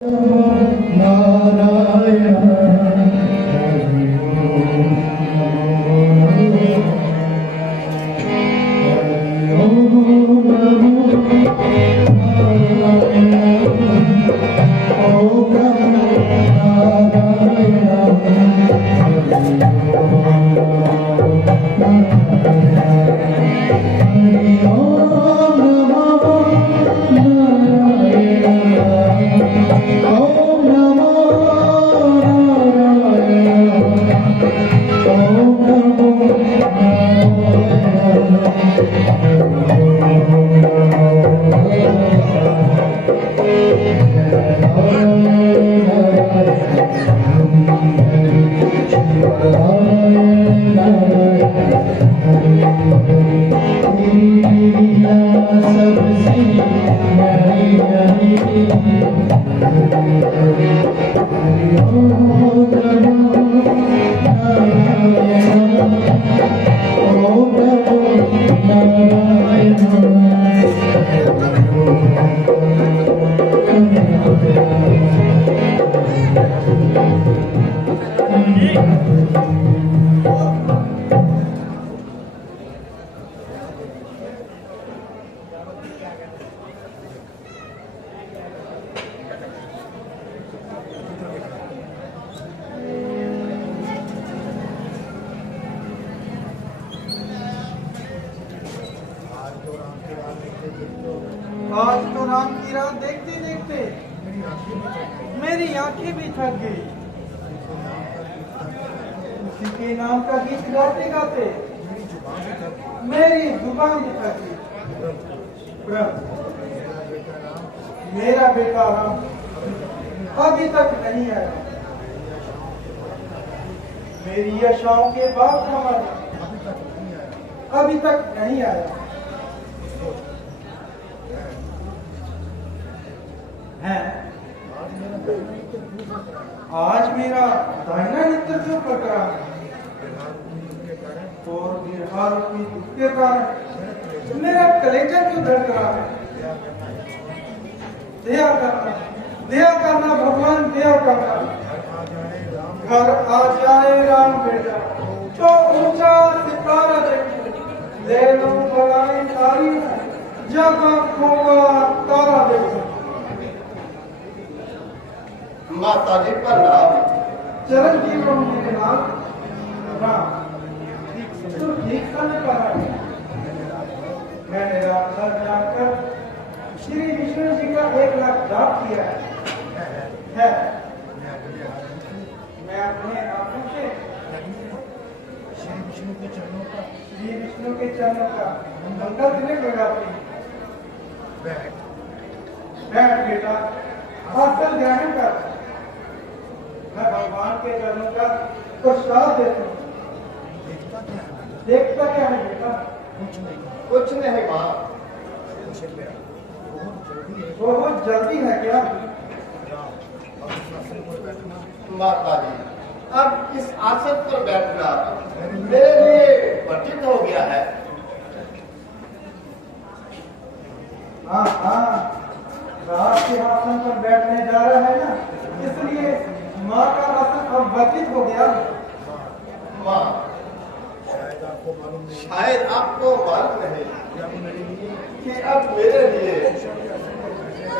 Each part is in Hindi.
आज तो राम की रात देखते देखते मेरी आंखें भी थक गई। उसी के नाम का गीत गाते गाते मेरी जुबान भी थक गई। मेरा बेटा राम अभी तक नहीं आया। मेरी आशाओं के बाप हमारे अभी तक नहीं आया है। आज मेरा दाहिना नेत्र क्यों कट रहा है और गिरहारों की दुख के कारण मेरा कलेजा क्यों धड़क रहा है। दया करना भगवान, दया करना। घर आ जाए राम बेटा तो ऊंचा सितारा देखो, ले लो बड़ाई सारी जब आंखों का तारा देखो। माता जी का नाम चरण की प्रभु के नाम राम तो ठीक करने का है। मैंने रात भर जाकर श्री विष्णु जी का 1 लाख जाप किया है। मैं अपने आंखों से श्री विष्णु के चरणों का मंगल दिने लगाती हूँ। बैठ बेटा, आजकल ध्यान कर। मैं भगवान के चरणों का प्रसाद देता हूँ। देखता क्या है बेटा? कुछ नहीं माँ, बहुत जल्दी है क्या? माता जी अब इस आसन पर बैठना मेरे लिए कठिन हो गया है। हाँ हाँ, रात के आसन पर बैठने जा रहा है ना, इसलिए माँ का आसन अब व्यतीत हो गया। माँ शायद आपको मालूम नहीं कि अब मेरे लिए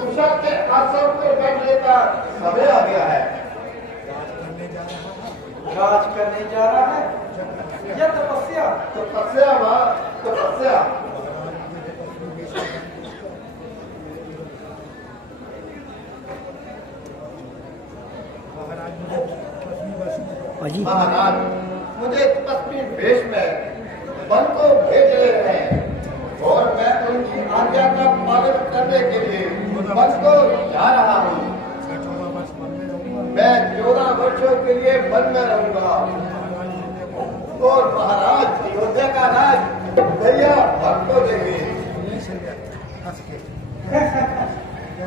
उषा के आसन पर बैठने का समय आ गया है। राज करने जा रहा है या तपस्या? तपस्या माँ, तपस्या। महाराज मुझे तपस्वी वेश में वन को भेज रहे हैं और मैं उनकी आज्ञा का पालन करने के लिए वन को जा रहा हूँ। मैं 14 वर्षों के लिए वन में रहूंगा और महाराज अयोध्या का राज भैया भक्त को देंगे।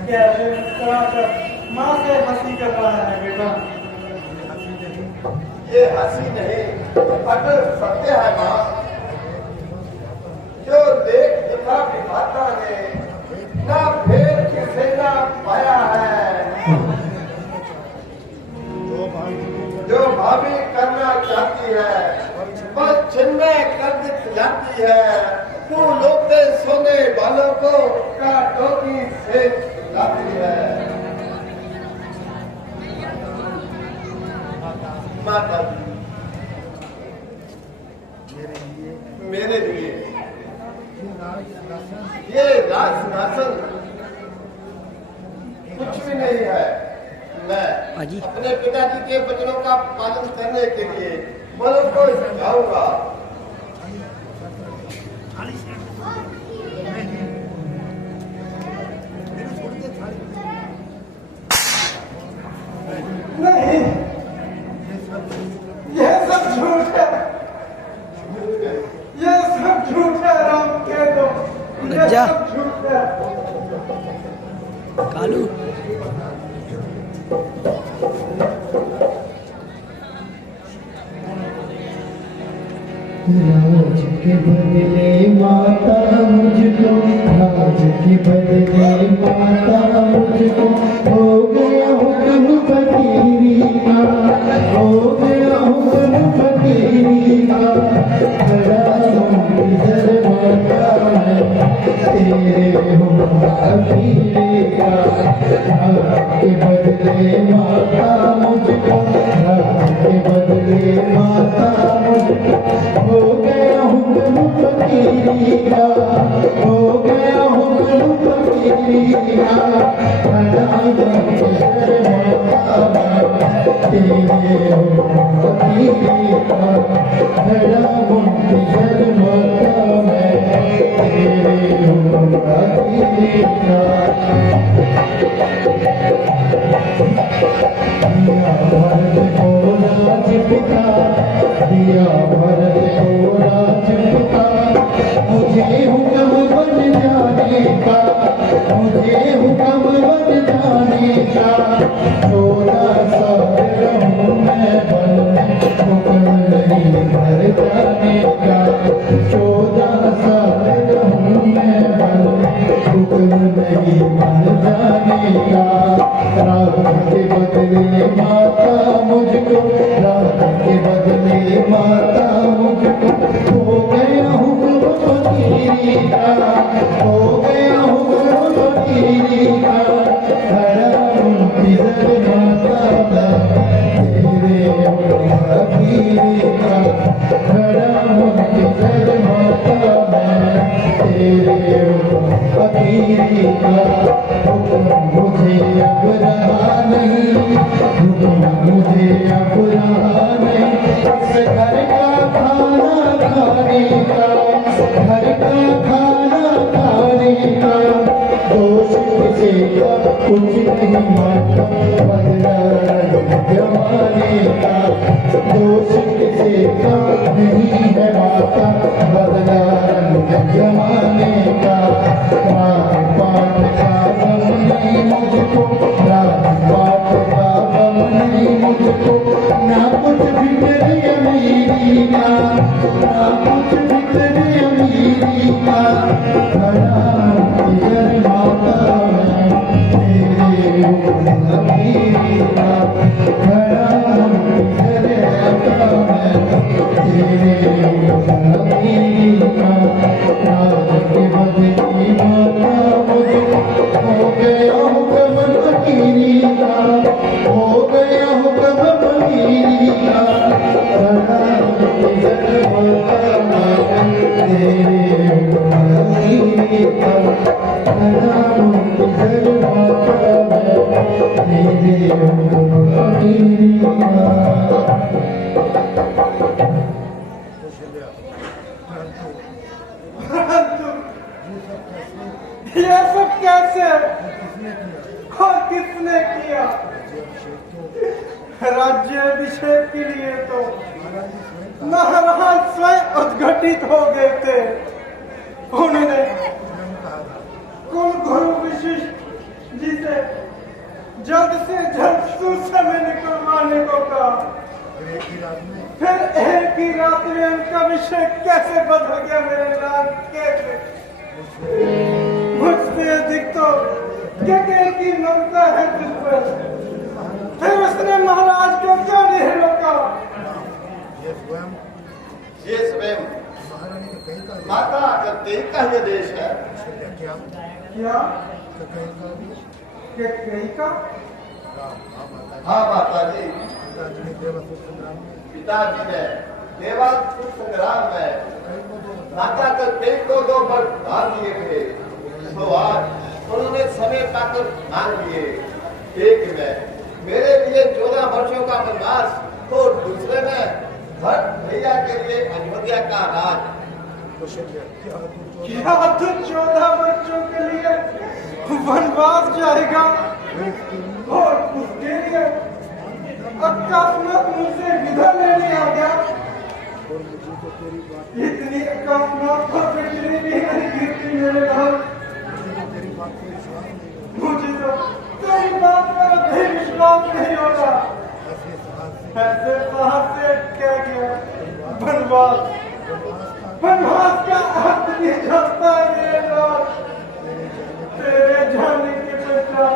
कैसे मुस्कुराकर माँ से हंसी कर रहा है बेटा? ये हंसी नहीं अटल सत्य है माँ, जो देख दिखा विधाता ने ना भेद किसे ना पाया है। शेष रात्रि है। माता जी, मेरे लिए ये राज सिंहासन कुछ भी नहीं है। मैं अपने पिताजी के वचनों का पालन करने के लिए मलक को जाऊंगा। नहीं, यह सब झूठ है, यह सब झूठ है। राम के दो, यह सब झूठ है। कालू राज के बदले माता मुझको, राज के बदले माता मुझको, हो गया हुक्म फकीरी का, हो गया हुक्म फकीरी का। खड़ा हूँ इधर माता मैं, तेरे हुक्म फकीरी का। राज के बदले माता मुझको, राज के बदले माता मुझको, हो गया हुक्म फकीरी का, हो गया हुक्म फकीरी का। खड़ा हूँ माता तेरे हुक्म फकीरी का, खड़ा हूँ माता मैं, तेरे हुक्म फकीरी का। दिया भरत को राज पिता, दिया भरत को राज पिता, मुझे हुक्म बन जाने का, मुझे हुक्म बन जाने का। 14 साल रहूं मैं बन, हुक्म नहीं भर जाने का। 14 साल रहूं मैं बन, हुक्म नहीं भर जाने का। रात के बदले माता मुझको, रात के बदले माता मुझको, हो गया हुक्म फकीरी का, हो गया हुक्म फकीरी का। खड़ा हूँ इधर माता तेरे हुक्म फकीरी का, खड़ा हूँ इधर माता मैं, तेरे हुक्म फकीरी का। हुक्म मुझे अब रहा नहीं, हुक्म मुझे अब रहा नहीं। घर का खाना खाने का, घर का खाना खाने का। दोष किसी का कुछ नहीं माता, बदला जमाने का। दोष किसी का नहीं है माता, बदला जमाने का। रात पाठ का गम नहीं मुझको, रात पाठ का गम नहीं मुझको। ना कुछ बिगड़ी अमीरी का, ना कुछ बिगड़ी अमीरी का। खड़ा हूँ इधर माता मैं, तेरे हुक्म फकीरी का। खड़ा हूँ इधर माता मैं, तेरे हुक्म फकीरी का। राज के बदले माता मुझको, हो गया हुक्म फकीरी का, हो गया हुक्म फकीरी का। खड़ा हूँ इधर माता मैं, तेरे हुक्म फकीरी का। खड़ा हूँ इधर माता मैं, तेरे हुक्म फकीरी का। यह सब कैसे और किसने किया? राज्याभिषेक के लिए तो महाराज स्वयं उद्घटित हो गए थे। उन्होंने कुल गुरु विशिष्ट जी से जल्द से जल्द सुसमय निकलवाने को कहा। फिर एक ही रात में उनका विषय कैसे बदल गया मेरे लाल के? मुझसे अधिक तो जगह की ममता है तुझ पर। फिर उसने महाराज को क्यों नहीं रोका? ये स्वयं माता का देश है। क्या कहीं का हाँ माता जी, पिताजी ने देवासुर संग्राम में माता के पेट को 2 बार डाल दिए थे, तो आज उन्होंने समय पाकर मांग लिए। एक में मेरे लिए 14 वर्षों का वनवास और दूसरे में भट्ट भैया के लिए अयोध्या का राज। क्या तू 14 वर्षों के लिए वनवास जाएगा और उसके लिए अकस्मात मुझसे विदा लेने आ गया? इतनी अकस्मात और बिजली भी नहीं गिरती मेरे घर। मुझे तो तेरी बात पर भी विश्वास नहीं होता। ऐसे साहब से कह गया वनवास, वनवास का अर्थ नहीं जानता है मेरे लाल। तेरे जाने के पश्चात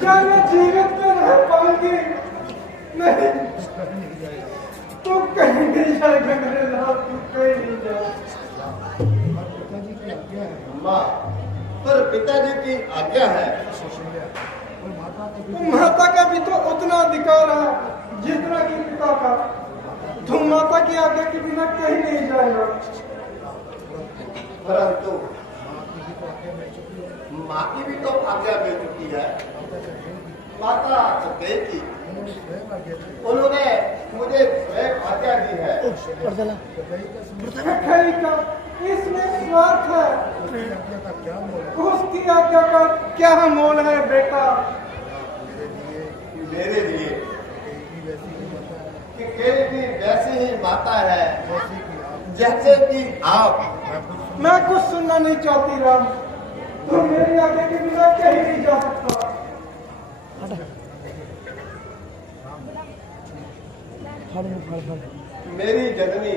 क्या मैं जीवित तो रह पाऊंगी? नहीं, तू कहीं नहीं जाएगा मेरे लाल, तू कहीं नहीं जाएगा। माँ, पर पिताजी की आज्ञा है। माता का भी तो उतना अधिकार है जितना कि पिता का। तुम माता की आज्ञा के बिना कहीं नहीं जाएगा। परंतु माँ की भी तो आज्ञा मिल चुकी है। माता की उन्होंने मुझे स्वयं आज्ञा दी है। का इसमें स्वार्थ है। उसकी आज्ञा का क्या मोल है बेटा? मेरे लिए कि केवल भी वैसी ही माता है जैसे कि आप। मैं कुछ सुनना नहीं चाहती राम। तुम मेरी आज्ञा के बिना कहीं नहीं जा सकता। मेरी जननी,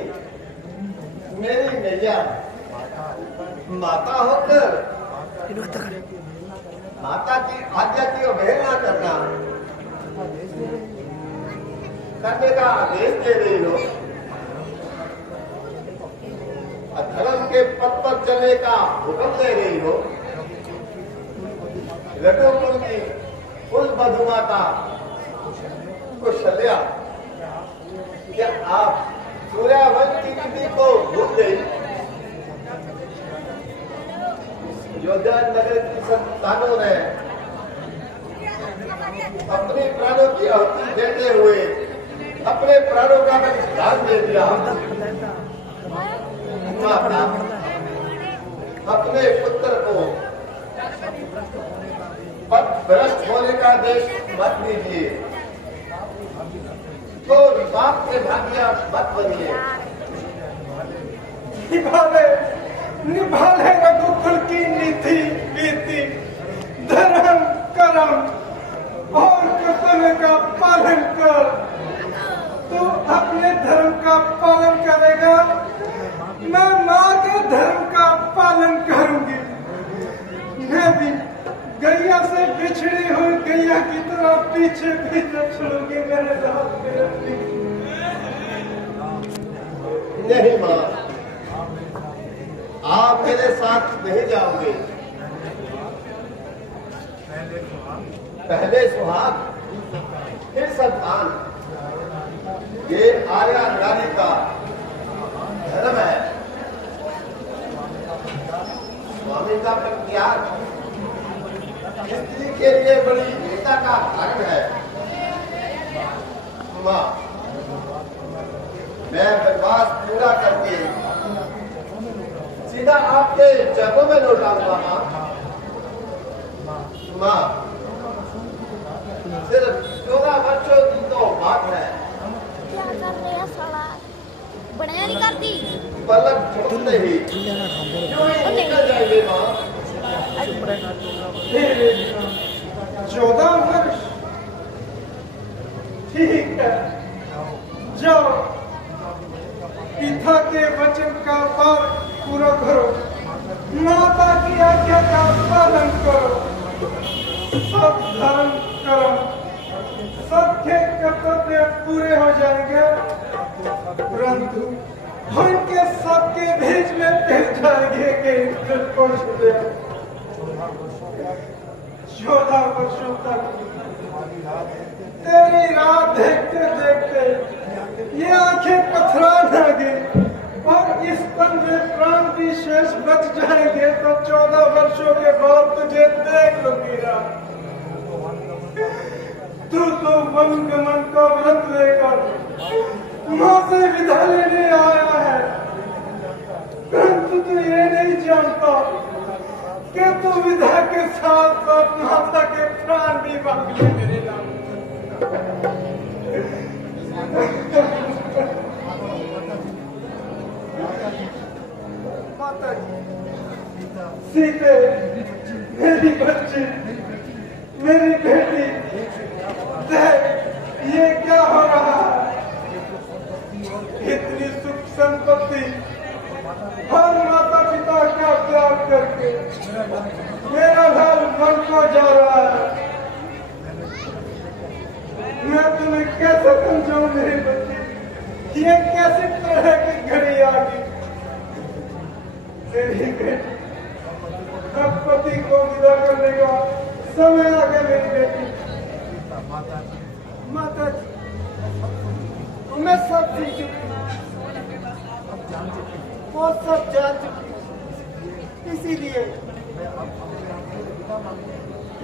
मेरी मैया, माता होकर माता की आज्ञा की अवहेलना करने का आदेश दे रही हो, धर्म के पथ पर चलने का हुक्म दे रही हो। रघुकुल की कुल मधुमाता कुशल्या, क्या आप सूर्यवंश की नीति को भूल गई? अयोध्या नगर की संतानों ने अपने प्राणों की आहुति देते हुए अपने प्राणों का बलिदान दे दिया। माता अपने पुत्र को पथ भ्रष्ट होने का देश मत दीजिए, तो बाप के भाग्य मत बनिए। निभा ले रघुकुल की नीति रीति, धर्म कर्म और कर्तव्य का पालन कर। तू अपने धर्म का पालन करेगा, मैं माँ के धर्म का पालन करूंगी। मैं भी गैया से बिछड़ी हुई गैया की तरह पीछे पीछे छूंगी मेरे साथ। नहीं माँ, आप मेरे साथ नहीं जाओगे। पहले सुहाग फिर संतान, ये आर्या नारी का धर्म है। स्वामी का प्रत्याग स्त्री के लिए बड़ी वीरता का कारण है। माँ, मैं वनवास पूरा करके सीधा आपके चरणों में लौट आऊंगा। माँ, सिर्फ 14 वर्षों की तो बात है। क्या कर रहे हैं साला? बढ़िया नहीं करती। पलक झपकते ही क्यों ही निकल जाएंगे माँ। 14 वर्ष ठीक है, जाओ पिता के वचन का पार पूरा करो, माता की आज्ञा का पालन करो, सब धर्म करो, सबके कर्तव्य पूरे हो जाएंगे। परंतु उनके सबके बीच में फिर जाएंगे कि 14 वर्षों तक तेरी राह देखते देखते ये आंखें पथरा न गई और इस तन में प्राण भी शेष बच जाएंगे तो 14 वर्षों के बाद तुझे देख लूंगी रात। तू तो मन का व्रत लेकर मां से विदा लेने आया है, परंतु तू ये नहीं जानता कि तू विदा के साथ साथ माता के प्राण भी मांग ले मेरे नाम। माता जी, सीते, मेरी बच्ची, मेरी बेटी, देख ये क्या हो रहा है? इतनी सुख संपत्ति और माता पिता का त्याग करके मेरा घर मन को जा रहा है। मैं तुम्हें कैसे समझाऊं मेरी बच्ची, ये कैसी तरह की घड़ी आ गई? मेरी बेटी, अब पति को विदा करने का समय आ गया मेरी बेटी। माता जी, मैं सब सीख चुकी वो सब जान चुकी, इसीलिए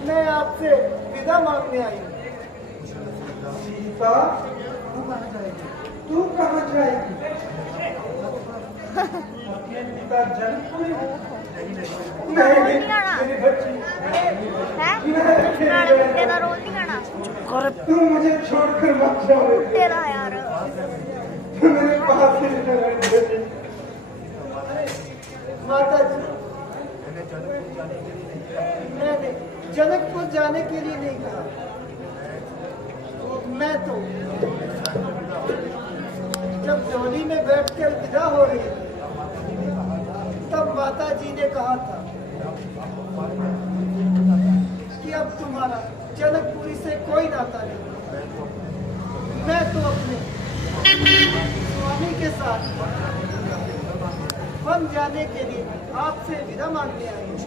मैं आपसे विदा मांगने आई हूँ। सीता, तू कहाँ जाएगी? अपने पिता जनक नहीं, मेरी बच्ची, तू मुझे छोड़कर मत जाओ। तेरा यार तू मेरे पास ही रह। माता जी, मैंने जनकपुर जाने के लिए नहीं कहा, मैं तो जब डोली में बैठकर विदा हो रही थी तब माता जी ने कहा था कि अब तुम्हारा जनकपुरी से कोई नाता नहीं। मैं तो अपने स्वामी के साथ वन जाने के लिए आपसे विदा मांगने आई हूँ।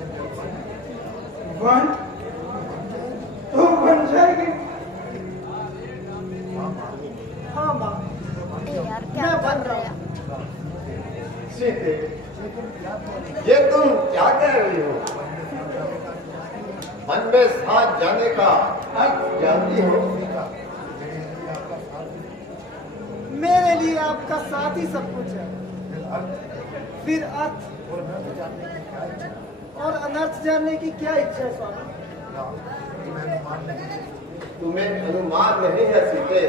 वन? तो बन जाएगी? हाँ माँ, यार क्या मैं बन कर रहा रहा है? हूँ। सीते, ये तुम क्या कह रही हो? मन में साथ जाने का अर्थ जानती हो? मेरे लिए आपका साथ ही सब कुछ है, फिर अर्थ और अनर्थ जानने की क्या इच्छा है स्वामी? तुम्हें अनुमान नहीं है सीते?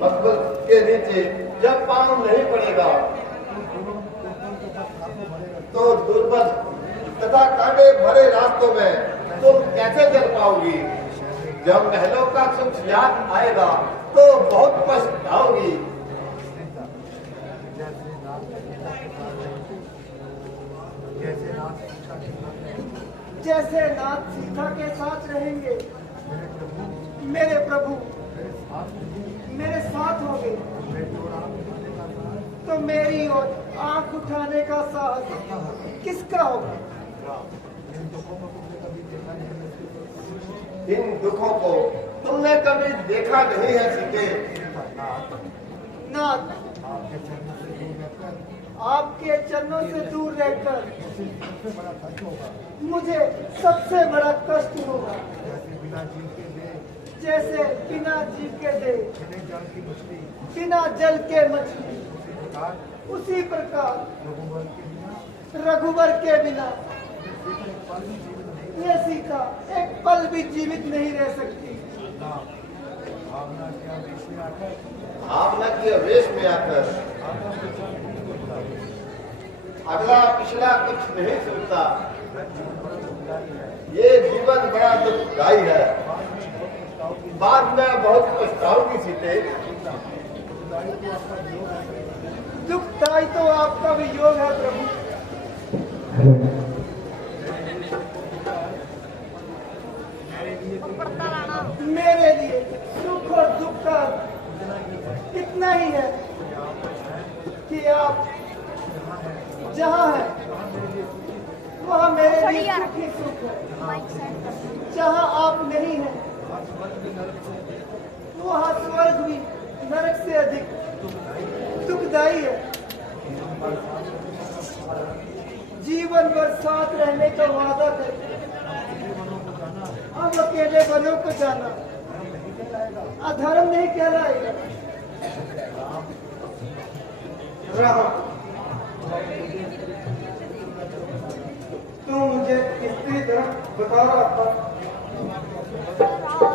मकबल के नीचे जब पाँव नहीं पड़ेगा तो दुर्बल तथा कांटे भरे रास्तों में तुम कैसे चल पाओगी? जब महलों का सुख याद आएगा तो बहुत पछताओगी। जैसे नाथ सीता के साथ रहेंगे, मेरे प्रभु मेरे साथ होंगे, तो मेरी ओर आंख उठाने का साहस किसका होगा? इन दुखों को तुमने कभी देखा नहीं है सीते? नाथ, आपके चरणों से दूर रहकर मुझे सबसे बड़ा कष्ट होगा। जैसे बिना जीव के दे, बिना जल के मछली, उसी प्रकार रघुवर के बिना ये सीता एक पल भी जीवित नहीं रह सकती। भावना के आवेश में आकर अगला पिछला कुछ नहीं सुनता। ये जीवन बड़ा दुखदायी है, बाद में बहुत पछताओगी सीते। दुखदायी तो आपका वियोग है प्रभु। मेरे लिए सुख और दुख का इतना ही है कि आप जहाँ हैं वहाँ मेरे सॉरी लिए यार। सुख ही सुख है। माइक सेट कर। जहाँ आप नहीं हैं वहाँ स्वर्ग भी नरक से अधिक दुखदाई है। जीवन भर साथ रहने का वादा करके अब अकेले बनों को जाना अधर्म नहीं कहलाएगा। राम, तू मुझे स्त्री धर्म बता रहा था।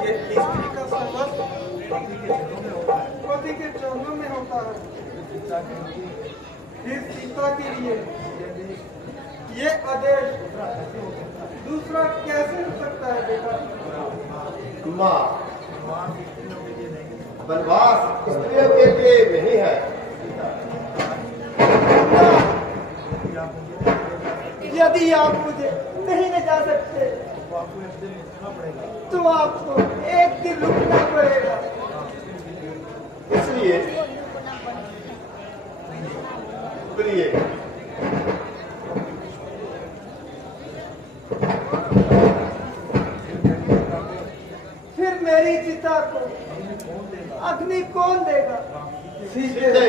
ये स्त्री का संबंध पति के चरणों में होता है। फिर सीता के लिए ये आदेश दूसरा कैसे हो सकता है बेटा? माँ, वनवास स्त्रियों के लिए नहीं है। यदि आप मुझे नहीं ले जा सकते तो आपको एक दिन रुकना पड़ेगा। इसलिए प्रिय, फिर मेरी चिता को अग्नि कौन देगा? सीते,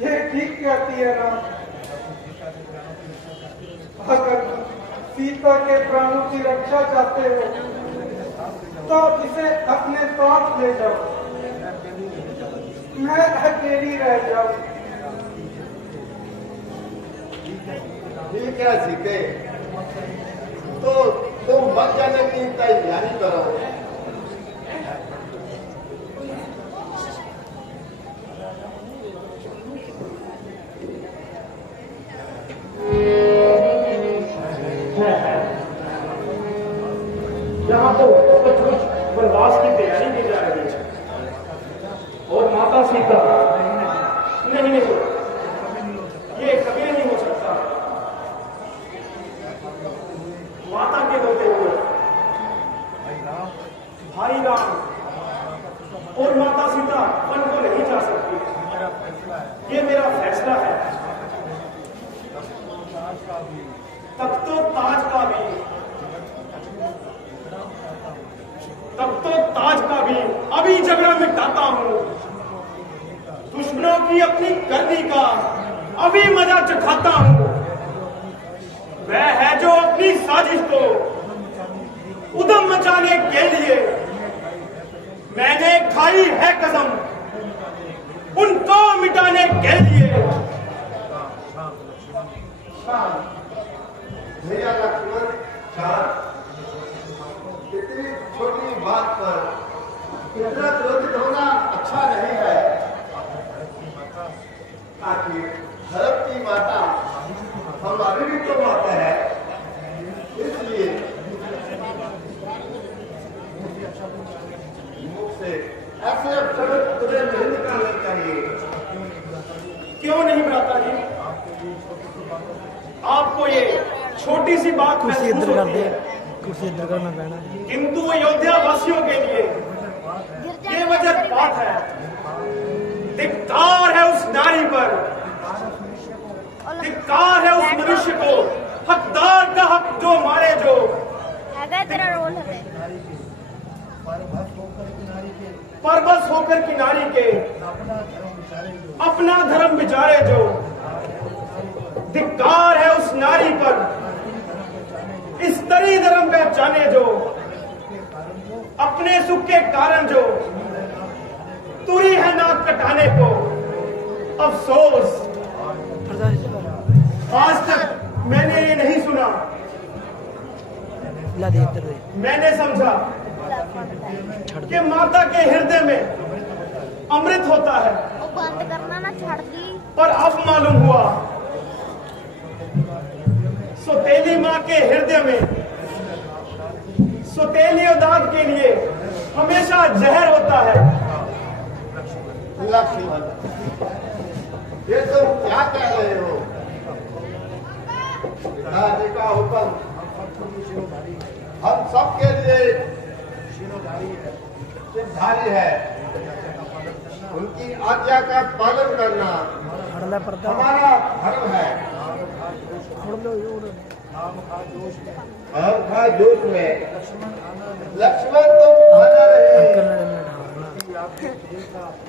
ये ठीक कहती है राम। अगर सीता के प्राणों की रक्षा चाहते हो तो इसे अपने साथ ले जाओ, मैं अकेली रह जाऊं। ठीक है सीते, तो तुम मर जाने की तैयारी करो। यहाँ तो कुछ वनवास की तैयारी की जा रही है और माता सीता नहीं ये कभी नहीं हो सकता। माता के होते हुए भाई राम और माता सीता वन को नहीं जा सकती। ये मेरा फैसला है। तब तो ताज का भी अभी झगड़ा मिटाता हूं। दुश्मनों की अपनी करनी का अभी मजा चखाता हूं। वह है जो अपनी साजिश को उधम मचाने के लिए मैंने खाई है कसम उनको मिटाने के लिए। भैया लक्ष्मण शांत, इतनी छोटी बात पर इतना क्रोधित होना अच्छा नहीं है। आखिर धर्म की माता हमारी भी तो माता है, इसलिए मुख से ऐसे शब्द तुझे नहीं निकालने चाहिए। क्यों नहीं भ्राता जी? आपको ये छोटी सी बात महसूस होती है, कुर्सी इधर करना पैना है। किंतु अयोध्या वासियों के लिए ये वज्रपात है। धिक्कार है उस नारी पर, धिक्कार है उस मनुष्य को, हकदार का हक जो मारे जो। तेरा रोल है परबस होकर किनारी के अपना धर्म बिचारे जो। धिक्कार है उस नारी पर, इस तरी धर्म पहचाने जो। अपने सुख के कारण जो तुरी है नाक कटाने को। अफसोस आज तक मैंने ये नहीं सुना। ला दे इधर दे। मैंने समझा कि माता के हृदय में अमृत होता है, वो बंद करना ना, छड़ दी। पर अब मालूम हुआ सौतेली माँ के हृदय में सौतेली औलाद के लिए हमेशा जहर होता है। लक्ष्मण, ये तुम क्या कह रहे हो? पिताजी का हुक्म हम सबके लिए सिरधारी है। उनकी आज्ञा का पालन करना पढ़ ले पर्दा हमारा धर्म है। छोड़ लो ये उड़ आम खा जोश में लक्ष्मण तुम आना रहे,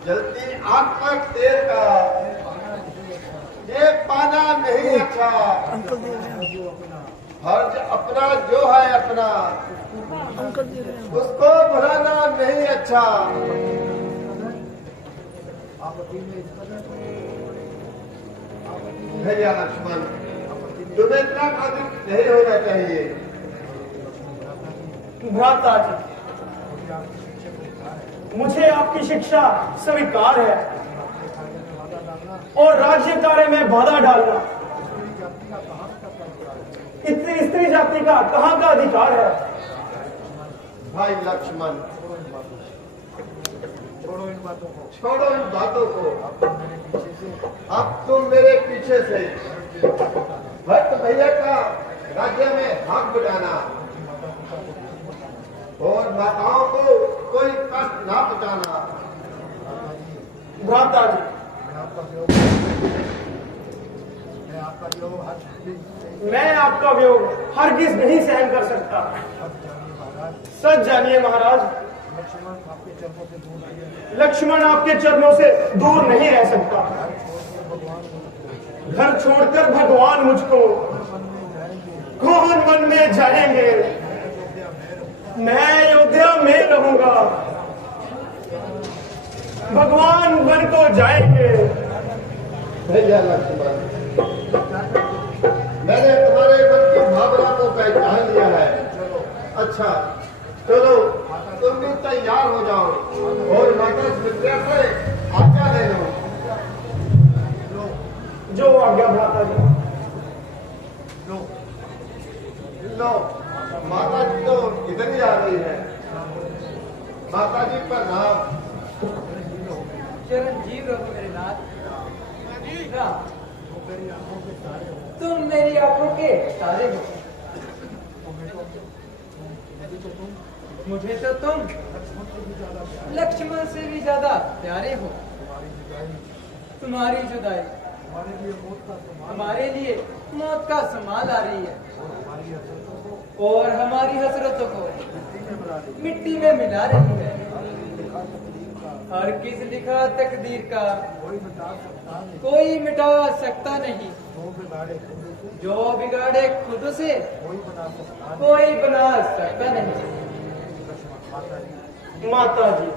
जल्दी आग पर तेल का, ये पाना नहीं अच्छा। अंकल दे रहे हैं फर्ज अपना जो है अपना, अंकल दे रहे हैं उसको भुलाना नहीं अच्छा। भैया लक्ष्मण, तुम्हें इतना क्रोधित नहीं होना चाहिए। भ्राता जी, मुझे आपकी शिक्षा स्वीकार है और राज्य कार्य में बाधा डालना इतनी स्त्री जाति का कहाँ का अधिकार है? भाई लक्ष्मण, छोड़ो इन बातों को। अब तुम मेरे पीछे से भक्त भैया का राज्य में हक बिठाना और माताओं को कोई कष्ट ना पहुंचाना। भ्राता जी, मैं आपका वियोग हरगिज नहीं सहन कर सकता। सच जानिए महाराज, लक्ष्मण आपके चरणों से दूर नहीं रह सकता। घर छोड़कर भगवान मुझको कौन मन में जाएंगे? मैं अयोध्या में रहूंगा, भगवान वन को जाएंगे। भैया लक्ष्मण, मैंने तुम्हारे मन की भावना को पहचान लिया है। अच्छा चलो, तुम भी तैयार हो जाओ और माता सुमित्रा से आज्ञा ले लो। जो आज्ञा भ्राता जी। लो, माता जी तो इधर ही आ रही है। माता जी पर नाम। चिरंजीव रहो मेरे नाथ। तुम मेरी आंखों के तारे हो, मुझे तो तुम लक्ष्मण से भी ज्यादा प्यारे हो। तुम्हारी जुदाई हमारे लिए मौत का समान आ रही है और हमारी हसरतों को मिट्टी में मिला रही है। हर किस लिखा तकदीर का कोई मिटा सकता नहीं, जो बिगाड़े खुद से कोई बना सकता नहीं। माता जी,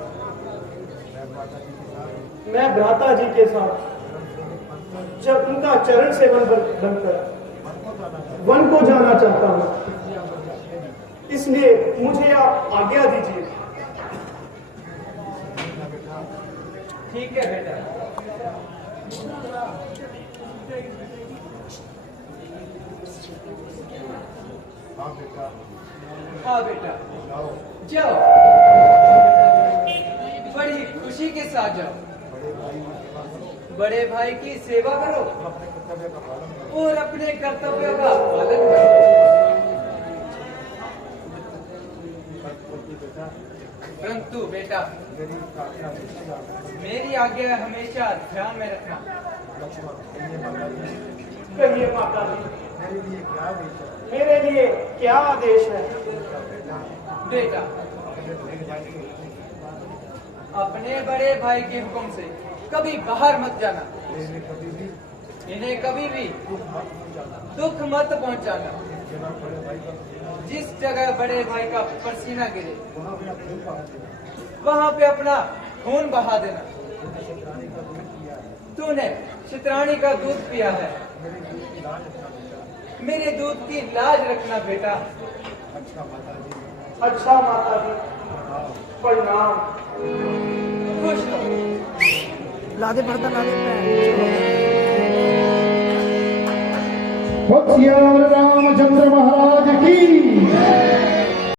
मैं भ्राता जी के साथ जब उनका चरण सेवन बनकर वन को जाना चाहता हूँ, इसलिए मुझे आप आज्ञा दीजिए। ठीक है बेटा। हाँ बेटा, जाओ, बड़ी खुशी के साथ जाओ। बड़े भाई की सेवा करो और अपने कर्तव्यों का पालन करो। परंतु बेटा, मेरी आज्ञा हमेशा ध्यान में रखना। कहिए माता जी, मेरे लिए क्या आदेश है? बेटा, अपने बड़े भाई के हुक्म से कभी बाहर मत जाना। इन्हें कभी भी दुख मत पहुंचाना। जिस जगह बड़े भाई का पसीना गिरे वहां पे अपना खून बहा देना। तूने चित्राणी का दूध पिया है, मेरे दूध की लाज रखना बेटा। अच्छा माता जी, प्रणाम। खुश रहो। लादे पर्दा लादे बख्तियार रामचंद्र महाराज की